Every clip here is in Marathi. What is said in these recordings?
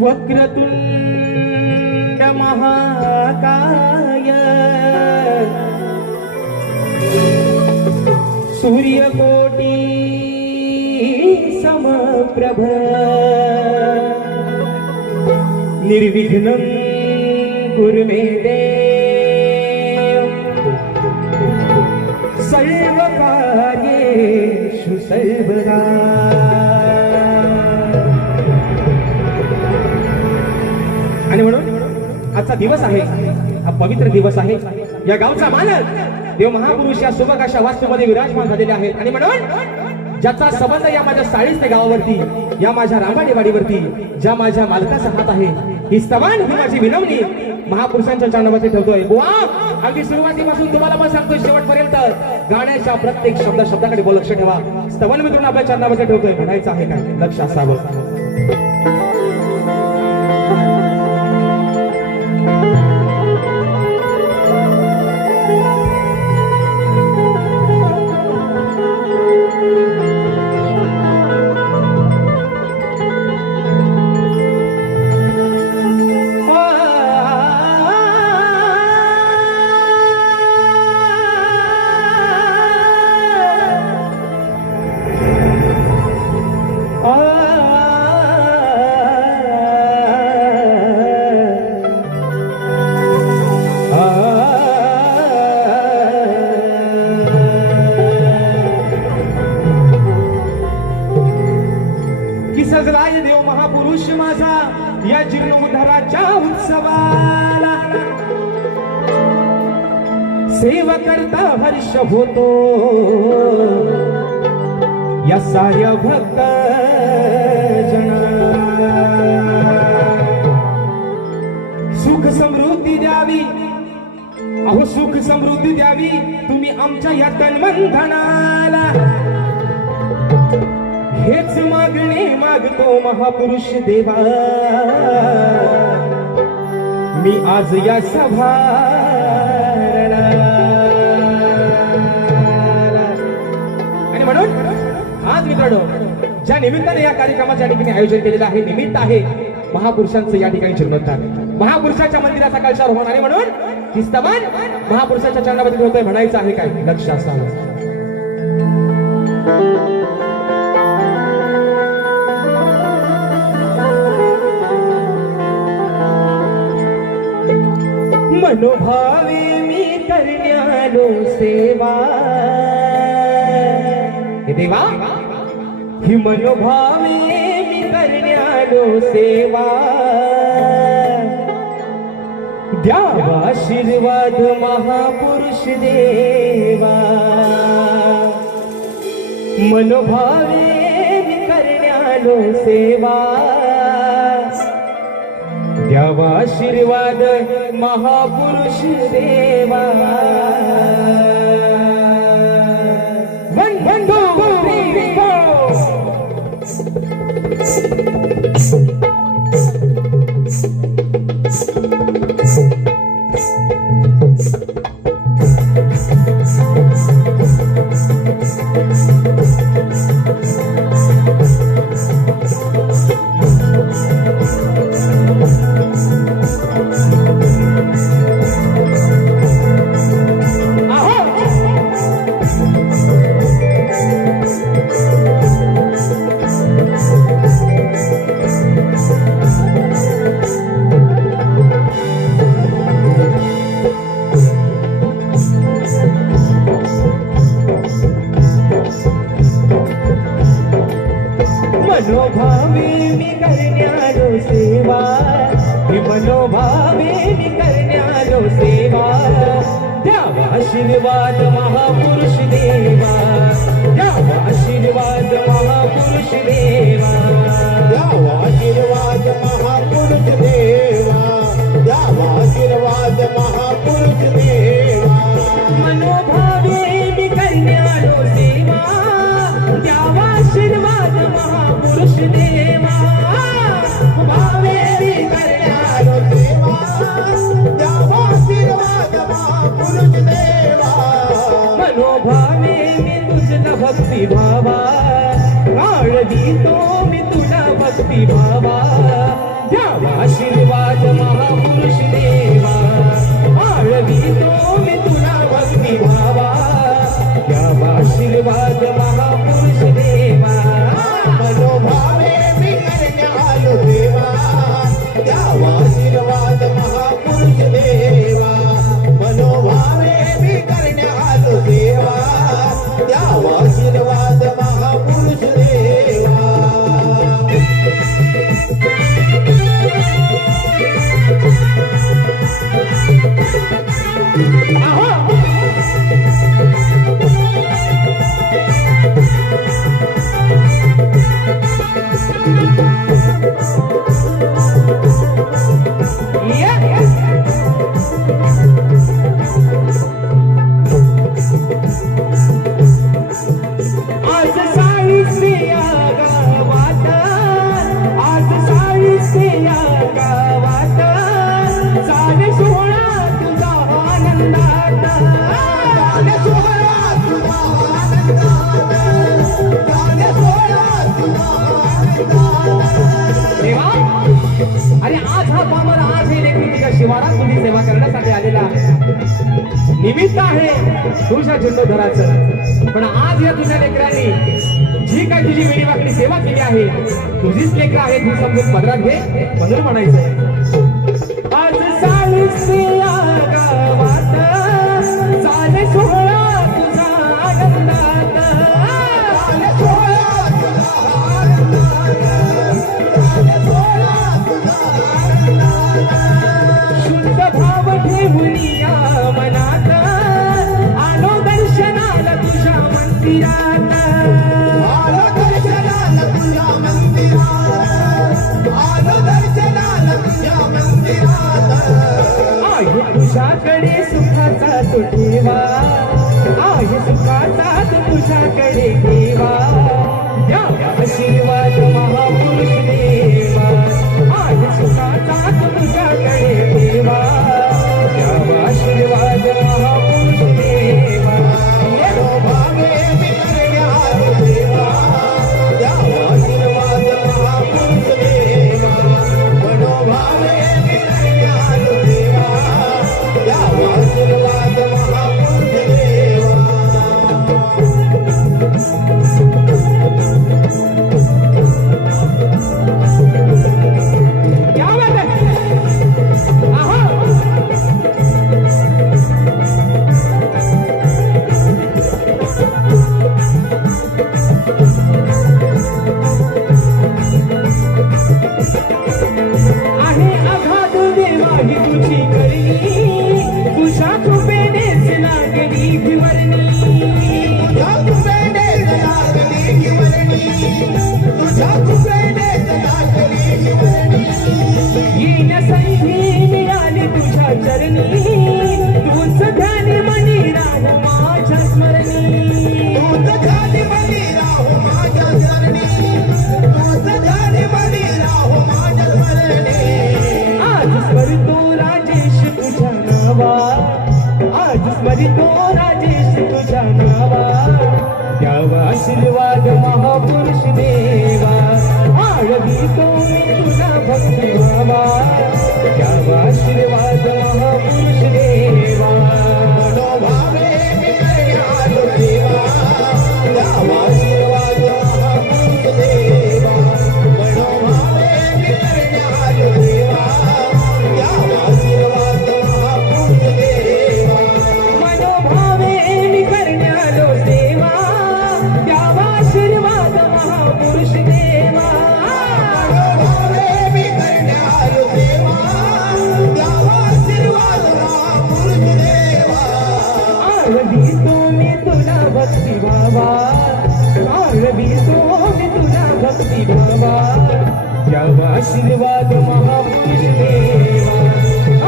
वक्रतुंड महाकाय सूर्यकोटी समप्रभ निर्विघ्नं कुरु मे देव सर्वकार्येषु सर्वदा। आणि म्हणून आजचा दिवस आहे, हा पवित्र दिवस आहे। या गावचा मालक देव महापुरुष या सुबक अशा वास्तूमध्ये विराजमान झालेले आहेत। आणि म्हणून ज्याचा संबंध या माझ्या 40 गावावरती, या माझ्या रामाडेवाडीवरती ज्या माझ्या मालकाचा हात आहे, ही स्तवन ही माझी विनवणी महापुरुषांच्या चरणामध्ये ठेवतोय। बुवा अगदी सुरुवातीपासून तुम्हाला पण सांगतोय शेवटपर्यंत गाण्याच्या प्रत्येक शब्दाकडे लक्ष ठेवा। स्तवन मिळून आपल्या चरणामध्ये ठेवतोय, म्हणायचं आहे काय लक्ष असावं। सजलाय देव महापुरुष माझा या जीर्णोद्धाराच्या उत्सवाला, सेवा करता हर्ष होतो या साऱ्या भक्त जना। सुख समृद्धी द्यावी, अहो सुख समृद्धी द्यावी तुम्ही आमच्या या तन्मनधनाला। हेच मागणे मागतो महापुरुष देवा मी आज या सभारणाला। आणि म्हणून आज मित्रांनो ज्या निमित्ताने या कार्यक्रमाच्या ठिकाणी आयोजन केलेलं आहे, निमित्त आहे महापुरुषांचं या ठिकाणी जीर्णोद्धार, महापुरुषाच्या मंदिराचा कलशार होणार। आणि म्हणून ही स्तवन महापुरुषाच्या चरणामध्ये ठेवतोय, म्हणायचं आहे काय लक्ष असावं। मनोभावे मी करण्यालो सेवा, हे देवा ही मनोभावे मी करण्यालो सेवा। द्यावा आशीर्वाद महापुरुष देवा, मनोभावे मी करण्यालो सेवा। द्यावा आशीर्वाद महापुरुष देवा। One one two three four. मनोभावे मी करण्यालो सेवा, ही मनोभावे मी करण्यालो सेवा। द्यावा आशीर्वाद महापुरुष देवा, द्यावा आशीर्वाद महापुरुष देवा। द्यावा आशीर्वाद महापुरुष देवा, द्यावा आशीर्वाद महापुरुष देवा। मनोभावे मी करण्यालो सेवा, द्यावा आशीर्वाद महापुरुष देवा। भावे मी करण्यालो सेवा, द्यावा आशीर्वाद महापुरुष देवा। मनोभावे मी तुझला भक्ती भावा, काळ देतो मी तुला भक्ती भावा। द्यावा आशीर्वाद महापुरुष देवा आळवितो मी तुला भक्ती भावा द्यावा आशीर्वाद महापुरुष देवा मनोभावे मी करण्या आलो देवा द्यावा आशीर्वाद महापुरुष देवा मनोभावे मी करण्या आलो देवा द्यावा आशीर्वाद महापुरुष देवा आज साळीचे या गावात आज साळीचे या गावात सारे सोहळा तुझा आनंदात गाणे सोहळा तुझा आनंदात गाणे सोहळा तुझा आनंदात देवा अरे आज हा पामर आज हे लेकरू तुझ्या शिवारात तुझी सेवा करण्यासाठी आलेला निमित्त आहे तुझ्या झेंडोधराचं पण आज या तुझ्या लेकरांनी जी काय तुझी वेळी वाकडी सेवा केली आहे तुझीच लेकरं आहेत हे समजून पदरात घे म्हणून म्हणायचं आज साळीचे या गावात सारे सोहळा तुझा आनंदात गाणे सोहळा तुझा आनंदात गाणे सोहळा तुझा आनंदात शुद्ध भाव ठेवून या मनात आलो दर्शनाला तुझ्या मंदिरात आलो दर्शनाला तुझ्या मंदिरात आलो दर्शनाला तुझ्या मंदिरात आहे तुझ्याकडे सुखाचा तो ठेवा आहे सुखाचा तो तुझ्याकडे ठेवा द्यावा आशीर्वाद महापुरुष देवा आहे सुखाचा तो तुझ्याकडे ठेवा द्यावा आशीर्वाद महापुरुष देवा मनोभावे मी करण्या आलो देवा द्यावा आशीर्वाद महापुरुष देवा मनोभावे मी करण्या आलो देवा द्यावा आशीर्वाद महापुरुष देवा क्या बात है आहा आहे अगाध देवा ही तुझी करणी तुझ्या कृपेनेच लागली भिवरणी तुझ्या कृपेनेच लागली ही वर्णी तुझ्या कृपेनेच लागली ही वर्णी येण्यासाठी मिळाली तुझ्या चरणी तूच ध्यान मनी राहू माझ्या स्मरणी तूच ध्यानी मनी राहू माझ्या चरणी तूच ध्यानी मनी राहू माझ्या स्मरणी आज स्मरतो राजेश तुझ्या नावा आज स्मरतो राजेश तुझ्या नावा द्यावा आशीर्वाद महापुरुष देवा आळवितो मी तुझा भक्ती भावा द्यावा आशीर्वाद महापुरुष देवा मनोभावे मी करण्या आलो देवा द्यावा आशीर्वाद महापुरुष देवा मनोभावे मी करण्या आलो देवा द्यावा आशीर्वाद महापुरुष देवा मनोभावे मी करण्यालो सेवा द्यावा आशीर्वाद महापुरुष देवा मनोभावे मी करण्या आलो देवा द्यावा आशीर्वाद महापुरुष देवा आळवितो मी तुला भक्ती भावा आळवितो मी तुला भक्ती भावा द्यावा आशीर्वाद महापुरुष देवा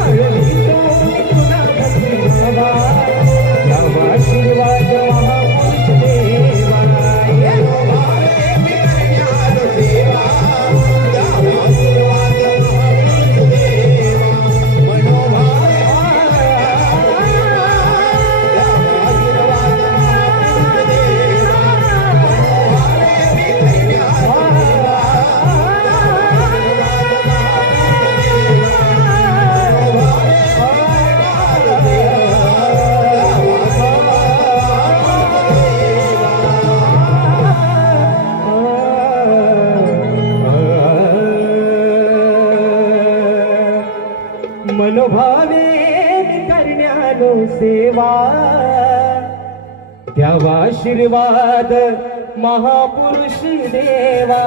आळवितो मी तुला भक्ती भावा द्यावा आशीर्वाद महापुरुष देवा मनोभावे मी करण्या आलो देवा द्यावा आशीर्वाद महापुरुष देवा मनोभावे द्यावा आशीर्वाद महापुरुष देवा मनोभावे मी करण्या आलो देवा द्यावा आशीर्वाद महापुरुष मनोभावे करण्यानो सेवा द्यावा आशीर्वाद महापुरुष देवा